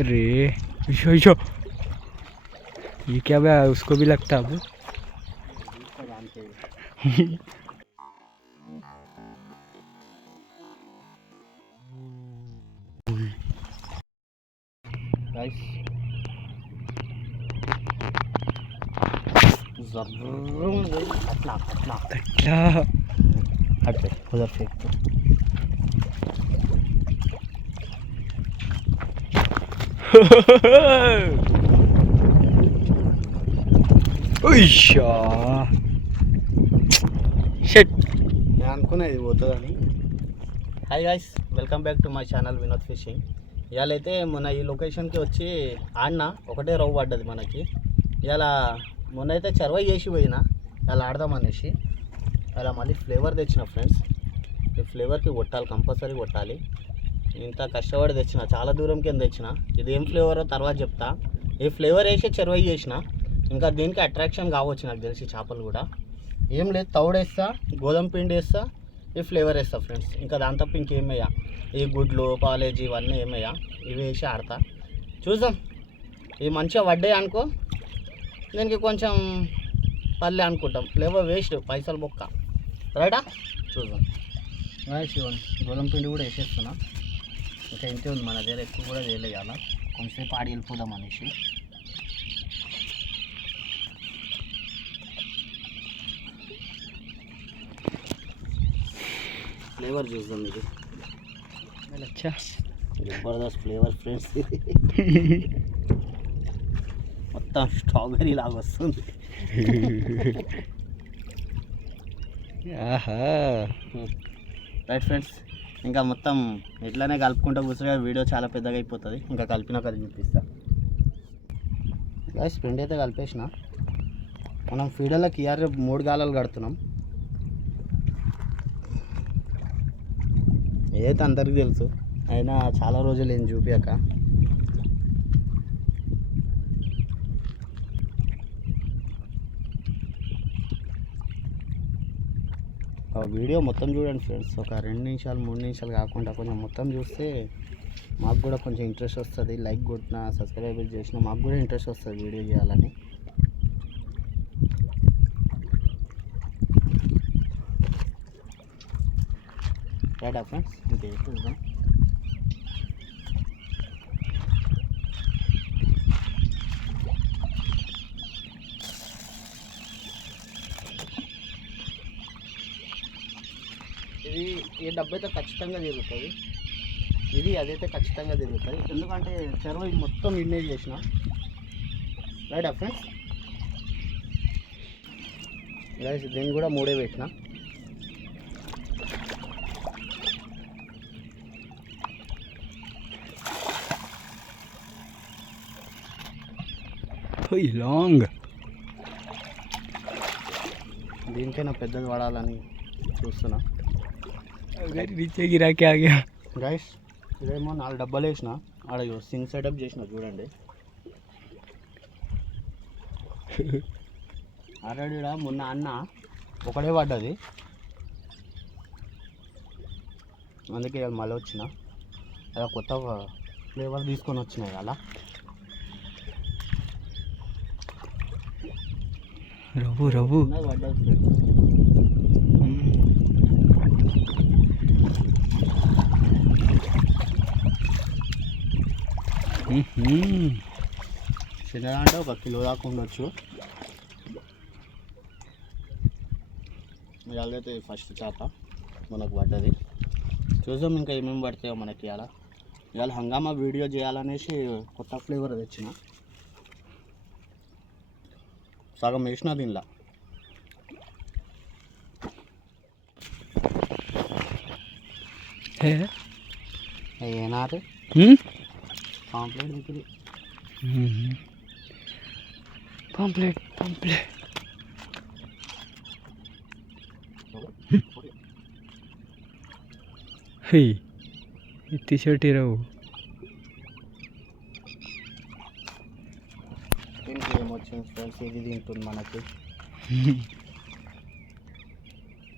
अरे यो ये क्या बे, उसको भी लगता अब। उधर फेंक दो। షట్ నేను అనుకునేది పోతుందని. Hi guys, welcome back to my channel Vinod fishing. ఇవాళ అయితే మొన్న ఈ లొకేషన్కి వచ్చి ఆడినా, ఒకటే రవ్వు పడ్డది మనకి. ఇవాళ మొన్న అయితే చర్వై చేసి పోయినా, ఇలా ఆడదామనేసి అలా మళ్ళీ ఫ్లేవర్ తెచ్చిన ఫ్రెండ్స్. ఈ ఫ్లేవర్కి కొట్టాలి, కంపల్సరీ కొట్టాలి. ఇంత కష్టపడి తెచ్చిన, చాలా దూరం కింద తెచ్చిన. ఇది ఏం ఫ్లేవరో తర్వాత చెప్తా. ఈ ఫ్లేవర్ వేసి చర్వై చేసిన, ఇంకా దీనికి అట్రాక్షన్ కావచ్చు నాకు తెలిసి. చేపలు కూడా ఏం లేదు, తౌడేస్తా, గోధుమ పిండి వేస్తా, ఈ ఫ్లేవర్ వేస్తా ఫ్రెండ్స్. ఇంకా దాని తప్ప ఇంకేమయ్యా, ఈ గుడ్లు కాలేజీ ఇవన్నీ ఏమయ్యా, ఇవి వేసి ఆడతా. చూద్దాం, ఇవి మంచిగా పడ్డాయి అనుకో, దీనికి కొంచెం పల్లె అనుకుంటాం. ఫ్లేవర్ వేస్ట్, పైసలు బొక్క. రైటా, చూద్దాం. గోధుమ పిండి కూడా వేసేస్తున్నా. ఇంకా ఇంతే ఉంది మన దగ్గర, ఎక్కువ కూడా వేయలేయాల. కొంచెంసేపు ఆడి వెళ్ళిపోదాం అనేసి. ఫ్లేవర్ చూద్దాం. ఇది अच्छा జబర్దస్త్ ఫ్లేవర్ ఫ్రెండ్స్. మొత్తం స్ట్రాబెర్రీ లాగా వస్తుంది. ఆహా రైట్ ఫ్రెండ్స్, ఇంకా మొత్తం ఇట్లానే కలుపుకుంటూ కూర్చునే వీడియో చాలా పెద్దగా అయిపోతుంది. ఇంకా కలిపినాక అది చూపిస్తా. గైస్, పిండి అయితే కలిపేసిన. మనం ఫీడర్లకు ఇయర్ 3 గాలాలు కడుతున్నాం. ఏదైతే అందరికీ తెలుసు, అయినా చాలా రోజులు ఏం చూపించాక. వీడియో మొత్తం చూడండి ఫ్రెండ్స్. ఒక 2 నిమిషాలు 3 నిమిషాలు కాకుండా కొంచెం మొత్తం చూస్తే మాకు కూడా కొంచెం ఇంట్రెస్ట్ వస్తుంది. లైక్ కొట్టినా, సబ్స్క్రైబ్ చేసినా మాకు కూడా ఇంట్రెస్ట్ వస్తుంది వీడియో చేయాలని. రైటా ఫ్రెండ్స్, ఇంకా చూద్దాం. ఇది ఈ డబ్బు అయితే ఖచ్చితంగా తిరుగుతుంది. ఇది అదైతే ఖచ్చితంగా తిరుగుతుంది, ఎందుకంటే చెరువు మొత్తం ఇన్నేజ్ చేసిన. రైటా ఫ్రెండ్స్, గైస్ దీన్ని కూడా 3 పెట్టిన. లాంగ్ దీనికైనా పెద్దది పడాలని చూస్తున్నా. नीचे गिरा के आ गया గైస్. ఇదేమో 4 డబ్బాలు వేసిన, ఆడ సింక్ సెటప్ చేసిన చూడండి. ఆల్రెడీ మొన్న అన్న ఒకటే పడ్డది, అందుకే మళ్ళీ వచ్చిన. అలా కొత్త ఫ్లేవర్ తీసుకొని వచ్చినాయి అలా. రవ్వు రవ్వు పడ్డది. చిన్నదా అంటే 1 కిలో దాకా ఉండొచ్చు. ఇవాళైతే ఫస్ట్ చేప మనకు పడ్డది. చూద్దాం ఇంకా ఏమేమి పడతాయో మనకి. ఇవాళ హంగామా వీడియో చేయాలనేసి కొత్త ఫ్లేవర్ తెచ్చిన. సగం వేసిన దీనిలో. ఏనారు పాంప్లెట్ దిక్కుది. పాంప్లెట్ పాంప్లెట్ इतनी छोटी रहो. దీనికి ఏమొచ్చింది ఫ్రెండ్స్, ఇది తింటుంది మనకి.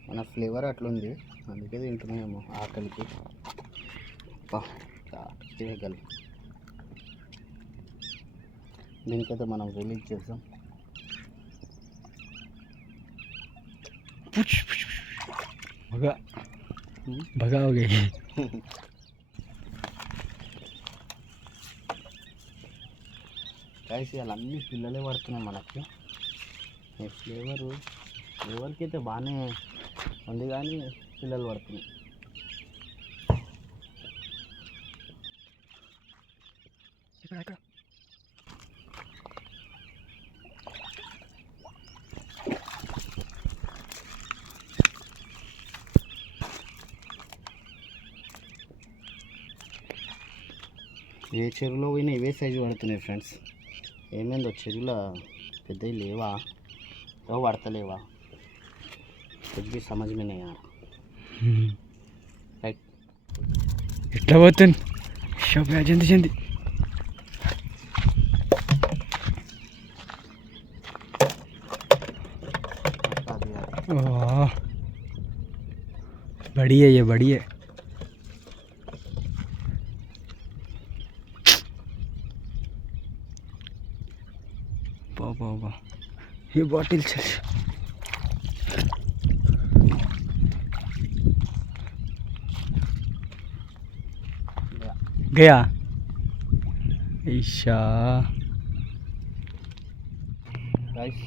మన ఫ్లేవర్ అట్లుంది, అందుకే తింటున్నాయేమో ఆకలికి. తిరగలి దీనికైతే మనం రిలీజ్ చేద్దాం. भगा भगा हो गई. గైస్ ఇలా అన్ని పిల్లలే పడుతున్నాయి మనకి. ఈ ఫ్లేవర్కి అయితే బాగానే ఉంది కానీ పిల్లలు పడుతున్నాయి. ఏ చెరువులో పోయినా ఇవే సైజు పడుతున్నాయి ఫ్రెండ్స్. ఏమైందో చెరువులో పెద్దవి లేవా, ఏవో పడతలేవా, कुछ भी समझ में नहीं आ रहा. రైట్ ఎట్లా పోతుంది షాప్ జంది జంది. बढ़िया ये बढ़िया. बाबा ये बॉटल चल गया. ईशा गाइस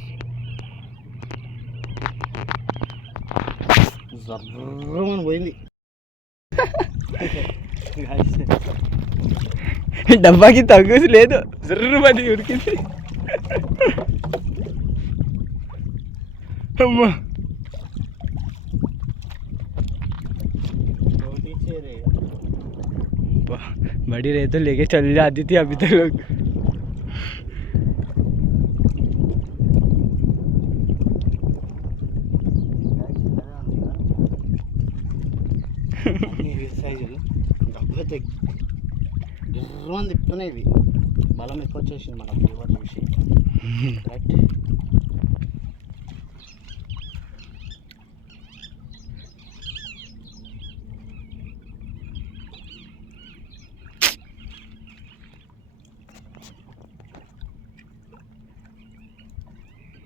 జర్రమని పోయింది. డబ్బాకి తగ్గుసి లేదు, జర్రమని ఉరికింది. అమ్మా बड़ी रहे तो लेके चल जाती थी अभी तक. సైజులు డబ్బైతే గిర్రమని తిప్పుతున్నాయి. ఇవి బలం ఎక్కువ వచ్చేసింది మన ఫ్లేవర్ చూసి. రైట్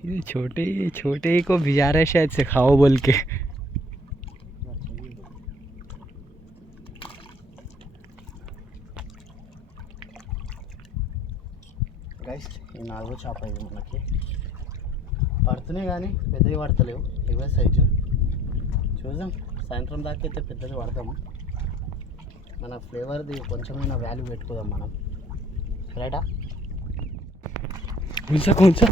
ये छोटे छोटे को भिजा रहे शायद से खाओ बोल के. గైస్ ఈ 4వ చేప ఇది మనకి పడుతున్నాయి కానీ పెద్దవి పడతలేవు. ఇవే సైజు చూద్దాం. సాయంత్రం దాకా అయితే పెద్దది పడతాము. మన ఫ్లేవర్ది కొంచెమైనా వాల్యూ పెట్టుకుందాం మనం. రైటా कौन सा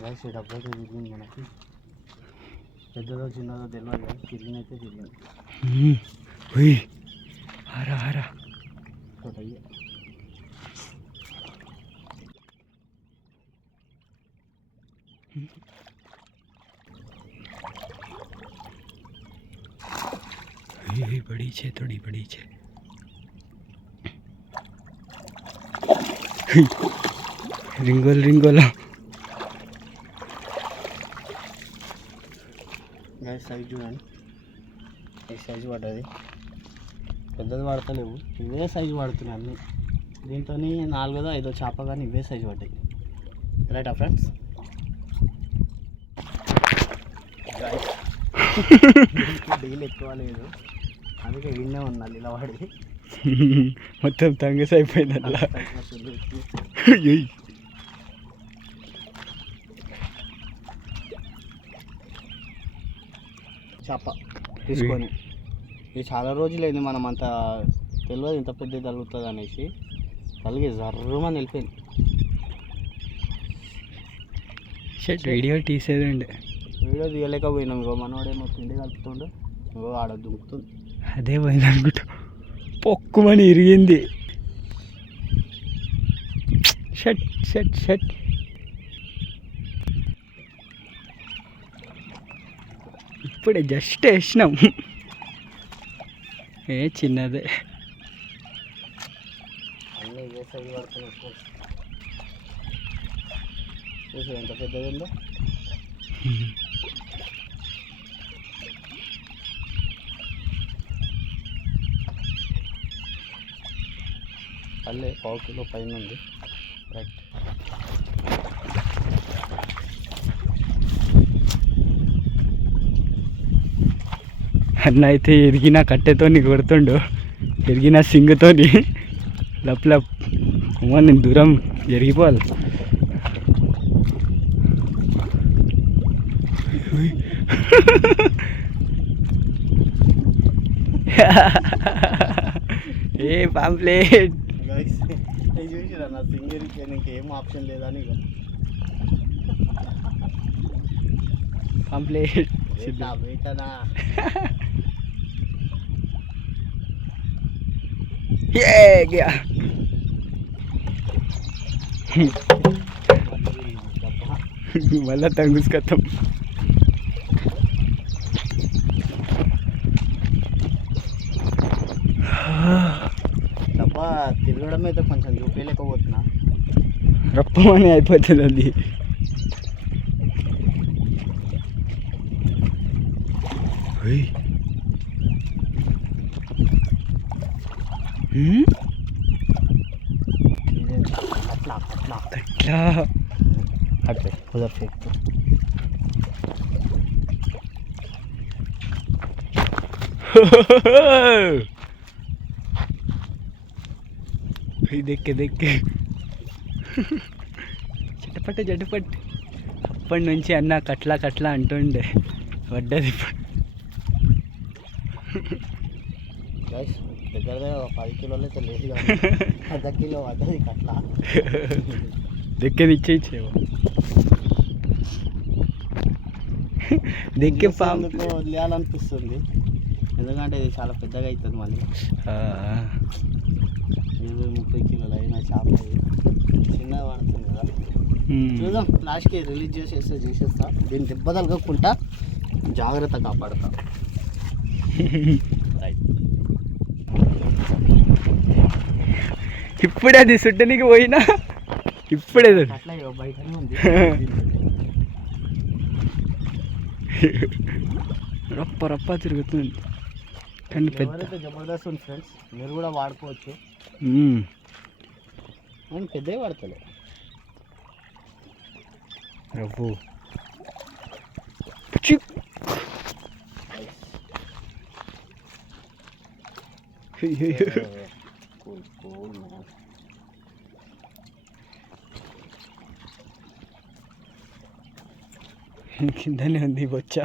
గైస్ ఈ డబ్బా అయితే తిరిగింది మనకి. పెద్దదో చిన్నదో తెలియదు కానీ తిరిగిన అయితే తిరిగింది. हरा हरा అయ్యే बड़ी छे, थोड़ी बड़ी छे. रिंगोल रिंगोल గైస్ సైజు చూడండి. ఈ సైజు పడ్డది. పెద్దది పడతలేవు, ఇవే సైజు పడుతున్నాయి అన్నీ. దీంతో 4వ 5వ చేప కానీ ఇవే సైజు పడ్డాయి. రైటా ఫ్రెండ్స్. డీల్ ఎక్కువ లేదు అందుకే విన్నే ఉన్నా నిలబడి. మొత్తం తంగస్ అయిపోయింది అట్లా. చేప తీసుకొని ఇది చాలా రోజులైంది. మనం అంత తెలియదు ఇంత పెద్ద తగులుతుంది అనేసి తలిగి జర్రమని వెళ్ళిపోయింది. Video తీసేదండి, video తీయలేకపోయినాం. ఇగో మనవాడేమో పిండి కలుపుతుండే, ఇగో ఆడ దుంకుతుంది. అదే పోయింది అనుకుంటా, పొక్కుమని ఇరిగింది. Shut shut shut. ఇప్పుడే జస్ట్ వేసినాం. ఏ చిన్నదే అన్నీ ఇవే సైజు పడుతున్నాయి. చూసి ఎంత పెద్దది ఉందో. పల్లె 1/4 కిలో పైన ఉంది. రైట్. అన్న అయితే ఎరిగిన కట్టెతోని కొడుతుండు, ఎరిగిన సింగుతోని లప్ లప్. అమ్మ నేను దూరం జరిగిపోవాలి. ఏ పాంప్లెట్ చూసిరా నా సింగర్కి ఇంకేం ఆప్షన్ లేదని ఇక పాంప్లెట్ వేటనా. మళ్ళా తంగుసుకొత్తాం. డబ్బా తిరగడం అయితే కొంచెం చూపించలేకపోతున్నా, రప్పమని అయిపోతుంది అది. అట్లా అట్లా అట్లా అట్లా కుదర్ దెక్కే దెక్కే చటపట్ట చటపట్. అప్పటి నుంచి అన్న కట్లా కట్లా అంటుండే, పడ్డది ఇప్పుడు. దగ్గర 10 కిలోలు అయితే లేదుగా, 10 కిలో పడ్డది కట్లా. దెక్కేది ఇచ్చేవా దెక్కే పాముకు వదిలేయాలనిపిస్తుంది, ఎందుకంటే ఇది చాలా పెద్దగా అవుతుంది మళ్ళీ. 20-30 కిలోలు అయినా చేప చిన్నగా పడుతుంది కదా. చూద్దాం, లాస్ట్కి రిలీజ్ చేసేస్తా. దీన్ని దెబ్బ తలగకుండా జాగ్రత్త కాపాడుతా. ఇప్పుడే అది సుట్టనికి పోయినా, ఇప్పుడే అట్లా బయటనే ఉంది. రప్ప రప్ప తిరుగుతుంది. కానీ ఎవరైతే జబర్దస్త్ ఉంది ఫ్రెండ్స్, మీరు కూడా వాడుకోవచ్చు. నేను పెద్దవి వాడతలే. రవ్వు కిందనే ఉంది బొచ్చా.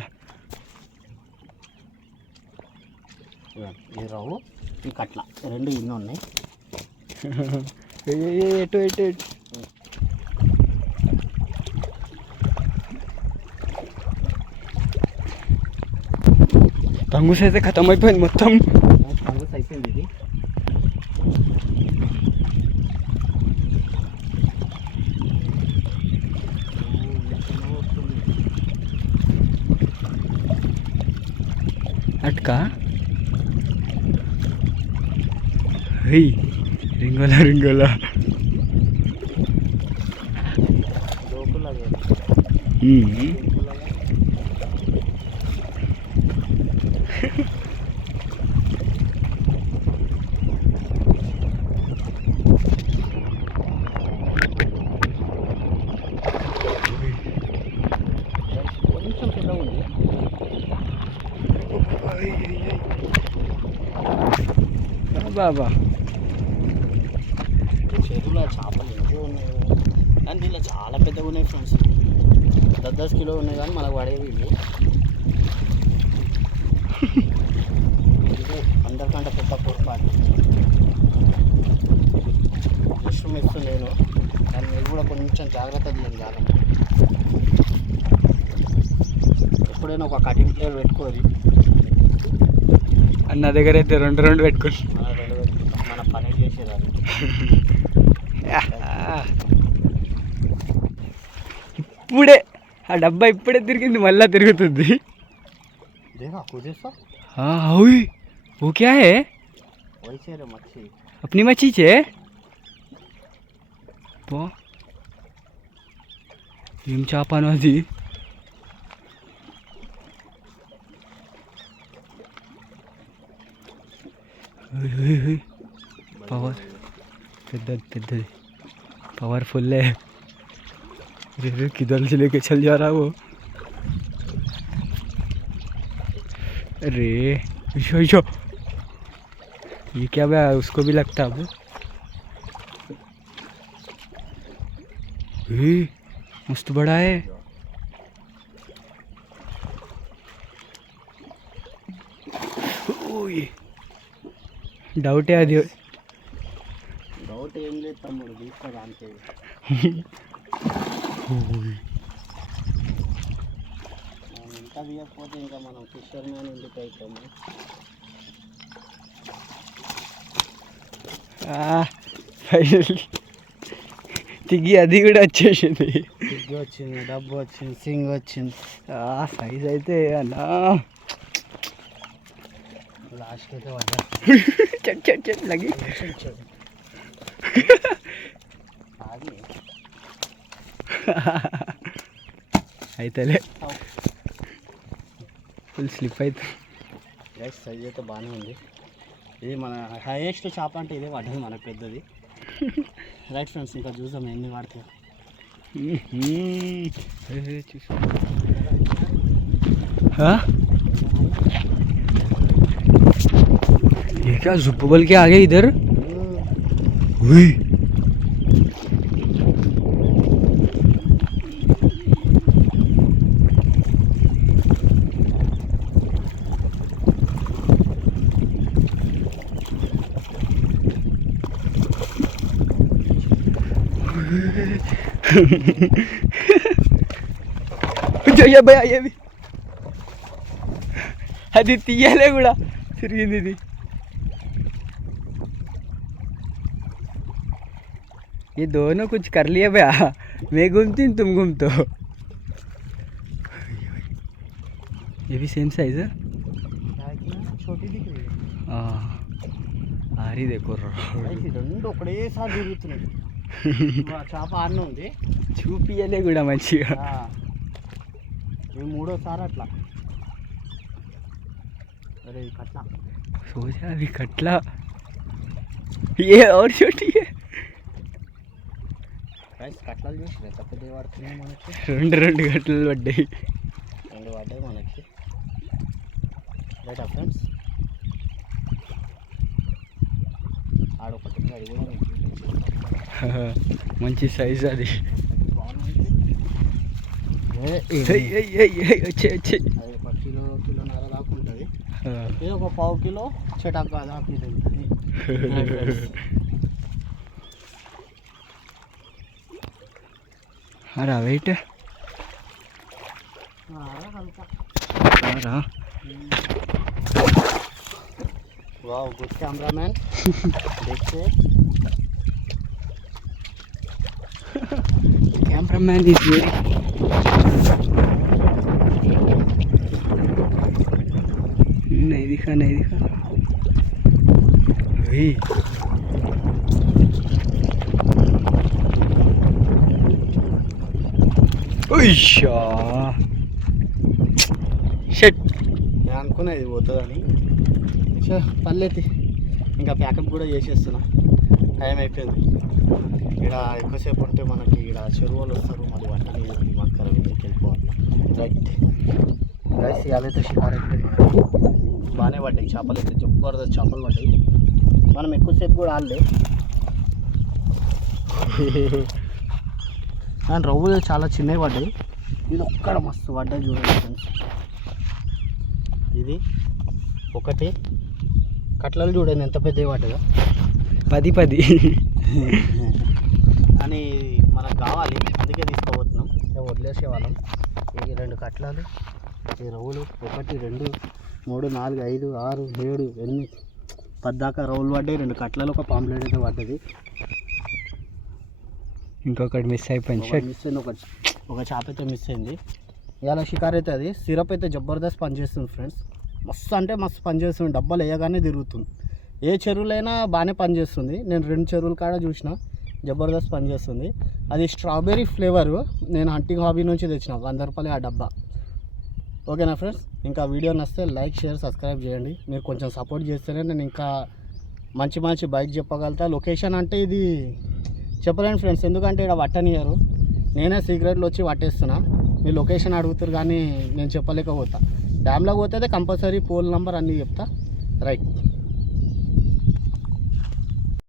ఈ రవ్వు ఈ కట్ల రెండు ఇన్ని ఉన్నాయి. ఎటు ఎటు ఎటు తంగుస్ అయితే ఖతం అయిపోయింది మొత్తం. తంగుస్ అయిపోయింది ఇది. అట్కా రింగోలా రింగోలా కొంచెం పెద్ద ఉంది. బాబా చెరువులో చేపలు ఎక్కువ ఉన్నాయి, కానీ దీనిలో చాలా పెద్దగా ఉన్నాయి ఫ్రెండ్స్. 10 కిలో ఉన్నాయి కానీ మనకు పడేవి ఇవి. ఇది అందరికంటే పెద్ద పొరపాటు. ఇష్టం ఇస్తుంది నేను, కానీ మీరు కూడా కొంచెం జాగ్రత్త తీయండి. చాలా ఎప్పుడైనా ఒక కటింగ్ ప్లేయర్ పెట్టుకోరి. అన్న దగ్గర అయితే రెండు పెట్టుకోండి. మన పని చేసేదాన్ని. ఇప్పుడే ఆ డబ్బా ఇప్పుడే తిరిగింది, మళ్ళా తిరుగుతుంది. वो क्या है? वैसे रे मच्छी, अपनी मच्छी है। ఏం చేపను అది? పవర్ పెద్దది पावरफुल है। अरे किधर से लेके चल जा रहा वो। अरे ईशो ये क्या भैया उसको भी लगता अब। मस्त बड़ा है। डाउट है అది డౌట్ ఏం లేదు తమ్ముడు, తీసుకో అంతే. ఇంకా తీయకపోతే ఇంకా మనం ఫిషర్ మ్యాన్ ఎందుకు అవుతాము. ఫైనల్లీ తిగి అది కూడా వచ్చేసింది. తిగ్గి వచ్చింది, డబ్బు వచ్చింది, సింగ్ వచ్చింది. సైజ్ అయితే అన్నా లాస్ట్కి అయితే పడ్డా. చెట్ లగి అయితేలే ఫుల్ స్లిప్ అవుతుంది. రైస్ సైజ్ అయితే బాగానే ఉంది. ఇది మన హైయెస్ట్ చేప అంటే ఇదే పడ్డది మనకు పెద్దది. రైట్ ఫ్రెండ్స్, ఇంకా చూసాం ఎన్ని పడతాయి. ये क्या जुप्पू बल के आ गए इधर। हुई భయ ఏమి అది తీయాలే కూడా తిరిగింది ఇది. ये दोनों कुछ कर लिए भैया, मैं घूमती तुम घूमते हो। ये भी सेम साइज है, छोटी दिख रही है. आ रही देखो రెండు ఒకటేసారి తిరుగుతున్నాయి. చేప ఆన్న ఉంది, చూపియలే కూడా మంచిగా. ఇది మూడోసారి అట్లా. अरे कटला सोचा अभी कटला ये और छोटी है. కట్లాలు చూసి పెద్ద పడుతున్నాయి మనకి. రెండు కట్టలు పడ్డాయి. రెండు పడ్డాయి మనకి. రైట్ ఫ్రెండ్స్, ఆడొకటి అది కూడా మంచి సైజ్ అది. వచ్చే అది 1 కిలోన్నర దాకా ఉంటుంది. ఇది ఒక 1/2 కిలో చెటాకా దాకా ఉంటుంది. अरे वेट वाओ, गुड कैमरामैन. देखिए कैमरामैन इज वेरी नहीं दिखा షట్. నేను అనుకున్నా ఇది పోతుందని. పర్లేదు, ఇంకా ప్యాకప్ కూడా చేసేస్తున్నా. టైం అయిపోయింది. ఇక్కడ ఎక్కువసేపు ఉంటే మనకి ఇక్కడ చెరువులు వస్తారు, మరి వంటని మాకు ఖరాబ్ ఇంటికి వెళ్ళిపోవాలి. రైట్ రైస్, ఇవాళైతే షికారు అయిపోయింది. బాగానే పడ్డాయి చేపలు, అయితే జబర్దస్త్ చేపలు పడ్డాయి. మనం ఎక్కువసేపు కూడా ఆడలే. కానీ రవ్వులు చాలా చిన్నవి పడ్డాయి. ఇది ఒక్కడ మస్తు పడ్డాయి చూడండి ఫ్రెండ్స్. ఇది ఒకటి కట్లలు చూడండి ఎంత పెద్దవి పడ్డాయో. 10 అని మనకు కావాలి, అందుకే తీసుకోబోతున్నాం. వదిలేసేవాళ్ళం. ఈ 2 కట్లలు, ఈ రవ్వులు 1 2 3 4 5 6 7 8 10 దాకా రవ్వులు పడ్డాయి. 2 కట్లలు, ఒక పాంప్లెట్ అయితే పడ్డది. ఇంకొకటి మిస్ అయిపోయింది. మిస్ అయింది, ఒక చేప అయితే మిస్ అయింది. ఇలా షికారు అయితే అది సిరప్ అయితే జబర్దస్త్ పనిచేస్తుంది ఫ్రెండ్స్. మస్తు అంటే మస్తు పనిచేస్తుంది. డబ్బాలు వేయగానే తిరుగుతుంది. ఏ చెరువులైనా బాగానే పనిచేస్తుంది. నేను 2 చెరువుల కాడ చూసిన, జబర్దస్త్ పనిచేస్తుంది. అది స్ట్రాబెర్రీ ఫ్లేవరు. నేను హంటింగ్ హాబీ నుంచి తెచ్చిన, 100 రూపాయలు ఆ డబ్బా. ఓకేనా ఫ్రెండ్స్, ఇంకా వీడియో నచ్చితే లైక్ షేర్ సబ్స్క్రైబ్ చేయండి. మీరు కొంచెం సపోర్ట్ చేస్తేనే నేను ఇంకా మంచి మంచి బైక్ చెప్పగలుగుతా. లొకేషన్ అంటే ఇది చెప్పలేను ఫ్రెండ్స్, ఎందుకంటే ఇక్కడ పట్టనియరు. నేనే సీక్రెట్లో వచ్చి పట్టేస్తున్నా. మీ లొకేషన్ అడుగుతారు కానీ నేను చెప్పలేకపోతా. డ్యామ్లోకి పోతే కంపల్సరీ పోల్ నెంబర్ అన్నీ చెప్తా. రైట్.